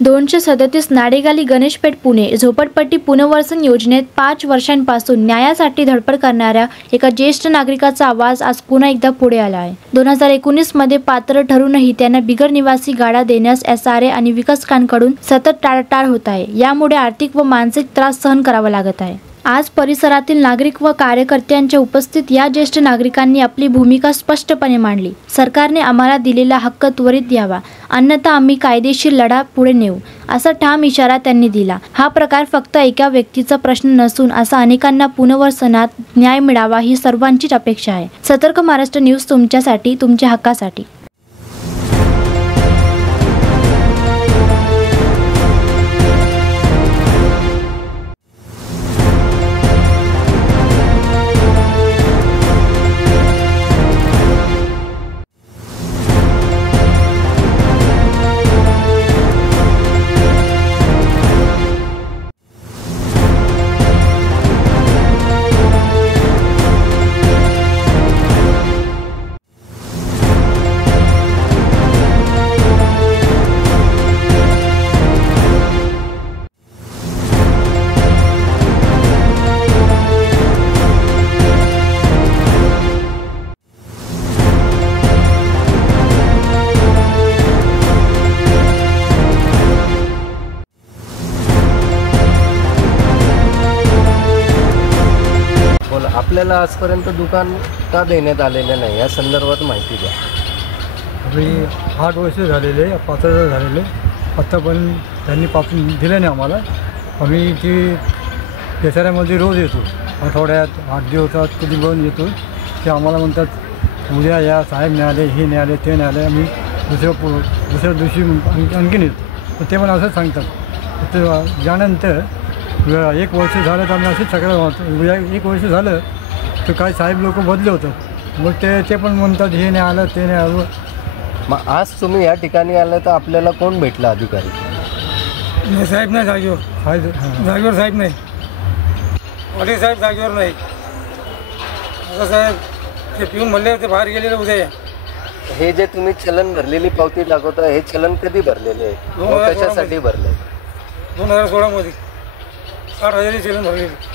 237 नाडेगाली गणेशपेठ पुणे झोपडपट्टी पुनर्वसन योजनेत 5 वर्षांपासून न्यायासाठी धडपड करणाऱ्या एका ज्येष्ठ नागरिकाचा आवाज आज पुन्हा एकदा पुढे आला आहे। 2019 मध्ये पात्र ठरूनही त्यांना बिगर निवासी गाडा देण्यास SRA आणि विकासकांकडून सतत टाळाटाळ होत आहे। यामुळे आर्थिक व मानसिक त्रास सहन करावा लागत आहे। आज परिसरातील नागरिक व कार्यकर्त्यांच्या उपस्थित या ज्येष्ठ नागरिकांनी आपली भूमिका स्पष्टपणे मांडली। सरकारने आम्हाला दिलेला हक्क त्वरित द्यावा, अन्यथा आम्ही कायदेशीर लढा पुढे नेऊ, असा ठाम इशारा त्यांनी दिला। हा प्रकार फक्त एका व्यक्तीचा प्रश्न नसून असा अनेकांना पुनर्वसनात न्याय मिळावा ही सर्वांचीच अपेक्षा आहे। सतर्क महाराष्ट्र न्यूज तुमच्यासाठी, तुमच्या हक्कासाठी। आपल्याला आजपर्यंत दुकान का देण्यात आलेलं नाही या संदर्भात माहिती द्या। अभी 8 वर्ष झालेले, 5 वर्ष झालेले, आता पण त्यांनी पासून दिले नाही आम्हाला। आम्ही ती दसऱ्यामध्ये रोज येतो, आठवड्यात 8 दिवसात कधी बंद येतो। ते आम्हाला म्हणतात उद्या या, साहेब नाही आले, हे नाही आले, ते नाही आले। आम्ही दुसऱ्या दिवशी आणखीन येतो, ते पण असंच सांगतात। तर यानंतर 1 वर्ष झालं तर आम्ही अशीच तक्रार मारतो। 1 वर्ष झालं तर काही साहेब लोक बदले होतात, मग ते पण म्हणतात हे नाही आलं, ते नाही आलं। मग आज तुम्ही या ठिकाणी आलं तर आपल्याला कोण भेटला अधिकारी? नाही साहेब, नाही जागेवर साहेब नाही, वडील साहेब जागेवर नाही। आता साहेब ते पिऊन म्हणले होते बाहेर गेलेले उद्या। हे जे तुम्ही चलन भरलेली पावती दाखवता, हे चलन कधी भरलेले आहे, कशासाठी भरले? 2016 मध्ये 60,000 चलन भरलेले।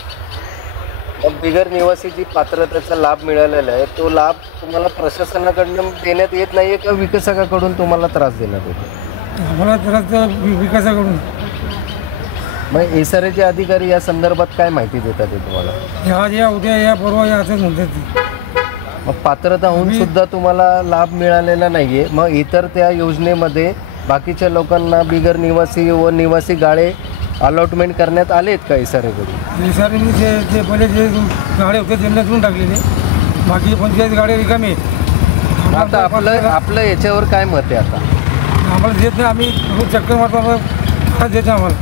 मग बिगर निवासीची पात्रतेचा लाभ मिळालेला आहे, तो लाभ तुम्हाला प्रशासनाकडून देण्यात येत नाहीये का विकासकाकडून तुम्हाला त्रास देण्यात येतो? आम्हाला त्रास विकासाकडून। मग SRAचे अधिकारी या संदर्भात काय माहिती देतात ते तुम्हाला? आज या, उद्या या, परवा या असंच म्हणतात ते। मग पात्रता होऊन सुद्धा तुम्हाला लाभ मिळालेला नाहीये। मग इतर त्या योजनेमध्ये बाकीच्या लोकांना बिगर निवासी व निवासी गाळे अलॉटमेंट करण्यात आलेत का SRAकडून? SRAने जे पहिले जे गाड्या होते त्यांना देऊन टाकलेले, बाकी 45 गाड्या रिकामी आहेत। आता आपलं याच्यावर काय मत आहे? आता आम्हाला देत नाही, आम्ही रोज चक्कर मारतो, आम्हाला देत नाही आम्हाला।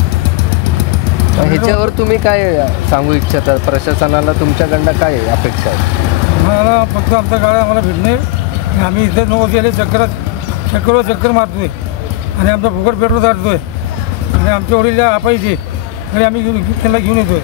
ह्याच्यावर तुम्ही काय सांगू इच्छिता? प्रशासनाला तुमच्याकडनं काय अपेक्षा आहे? आम्हाला फक्त आमच्या गाड्या आम्हाला भेटणे, आम्ही इथं 9 गेले चक्कर मारतोय आणि आमचा फुकट पेट्रोल काढतोय आणि आमच्या वडील अपायचे तरी आम्ही त्यांना घेऊन येतोय।